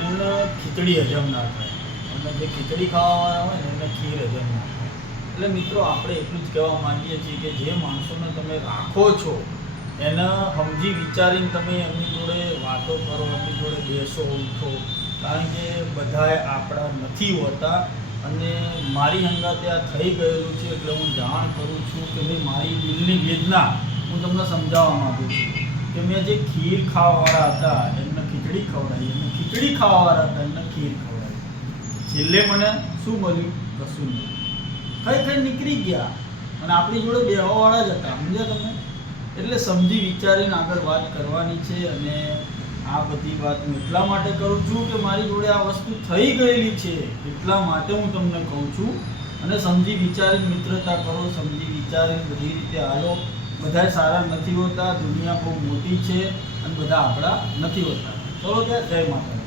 એમને ખીચડી હજમ ના થાય, અને જે ખીચડી ખાવાવાળા હોય ને એમને ખીર હજમ ના થાય. એટલે મિત્રો આપણે એટલું જ કહેવા માંગીએ છીએ કે જે માણસોને તમે રાખો છો એને સમજી વિચારીને તમે એમની જોડે વાતો કરો, એમની જોડે બેસો, ઉઠો. કારણ કે બધાએ આપણા નથી હોતા. અને મારી હંગાતે આ થઈ ગયેલું છે એટલે હું જાણ કરું છું કે ભાઈ મારી દિલની વેદના હું તમને સમજાવવા માગું છું કે મેં જે ખીર ખાવાવાળા હતા એમને ખીચડી ખવડાવી, એમને ખીચડી ખાવાવાળા હતા એમને ખીર ખવડાવી. છેલ્લે મને શું મળ્યું? કશું નહીં. કઈ નીકળી ગયા અને આપણી જોડે બેહવાવાળા જ હતા. સમજ્યા તમે? એટલે સમજી વિચારીને આગળ વાત કરવાની છે. અને આ બધી વાત હું એટલા માટે કરું છું કે મારી જોડે આ વસ્તુ થઈ ગયેલી છે, એટલા માટે હું તમને કહું છું. અને સમજી વિચારીને મિત્રતા કરો, સમજી વિચારીને બધી રીતે હાલો. બધા સારા નથી હોતા, દુનિયા બહુ મોટી છે અને બધા આપણા નથી હોતા. ચલો ત્યાં જય માતા.